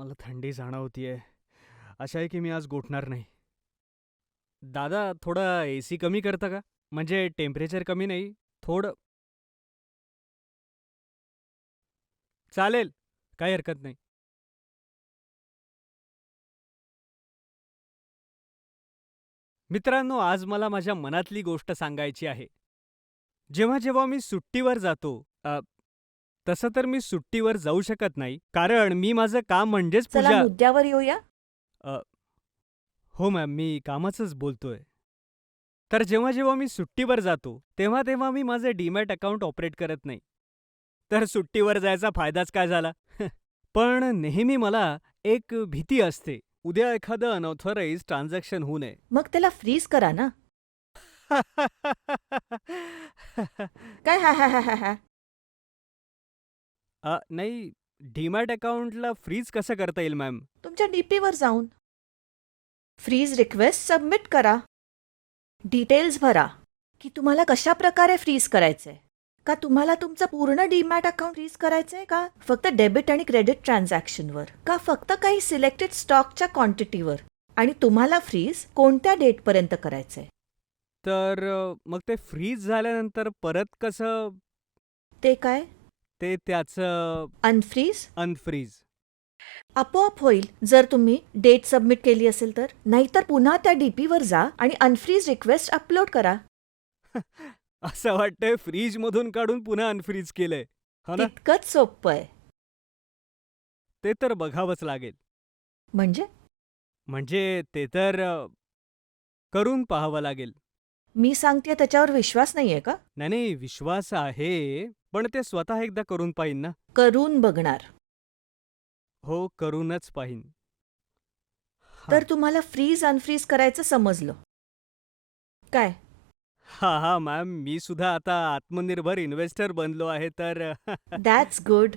मला थंडी जाणवतीये. अशा आहे की मी आज गोठणार नाही. दादा थोडा ए सी कमी करता का? म्हणजे टेम्परेचर कमी नाही थोडं. चालेल काही हरकत नाही. मित्रांनो आज मला माझ्या मनातली गोष्ट सांगायची आहे. जेव्हा जेव्हा मी सुट्टीवर जातो अ, तसं तर मी सुट्टीवर जाऊ शकत नाही कारण मी माझं काम म्हणजेच चला पूजा मुद्द्यावर येऊया. हो मॅम मी कामाचंच बोलतोय. तर जेव्हा जेव्हा मी सुट्टीवर जातो तेव्हा तेव्हा मी माझं डीमॅट अकाउंट ऑपरेट करत नाही. तर सुट्टीवर जायचा फायदाच काय झाला? पण नेहमी मला एक भीती असते उद्या एखादं अनऑथराईज ट्रान्झॅक्शन होऊ नये. मग त्याला फ्रीज करा ना. काय हा हा हा हा हा? अ, नाही डीमॅट अकाउंटला फ्रीज कसं करता येईल मॅम? तुमच्या डीपीवर जाऊन. फ्रीज रिक्वेस्ट सबमिट करा. डिटेल्स भरा. की तुम्हाला कशा प्रकारे फ्रीज करायचंय? का तुम्हाला तुमचं पूर्ण डीमॅट अकाउंट फ्रीज करायचंय का? फक्त डेबिट आणि क्रेडिट ट्रान्झॅक्शनवर. का फक्त काही सिलेक्टेड स्टॉकच्या क्वांटिटीवर? आणि तुम्हाला फ्रीज कोणत्या डेटपर्यंत करायचंय? तर अ, मग ते फ्रीज झाल्यानंतर परत कसं? ते काय? ते त्याचं अनफ्रीज अनफ्रीज आपोआप होईल. जर तुम्ही डेट सबमिट केली असेल तर. नाहीतर पुन्हा त्या डीपीवर जा आणि अनफ्रीज रिक्वेस्ट अपलोड करा. असं वाटतंय फ्रीज मधून काढून पुन्हा अनफ्रीज केलंय. हो ना? तितकंच सोपं आहे. ते तर बघावंच लागेल. म्हणजे? म्हणजे ते तर अ, करून पाहावं लागेल. मी सांगते त्याच्यावर विश्वास नाहीये का? नाही नाही विश्वास आहे. पण ते स्वतः एकदा करून पाहिन ना? करून बघणार. हो करूनच पाहिन. हा. तर तुम्हाला फ्रीज अनफ्रीज करायचं समजलं. काय? हा हा मॅम मी सुद्धा आता आत्मनिर्भर इन्व्हेस्टर बनलो आहे तर दॅट्स गुड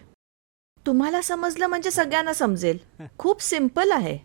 तुम्हाला समजलं म्हणजे सगळ्यांना समजेल. खूप सिंपल आहे.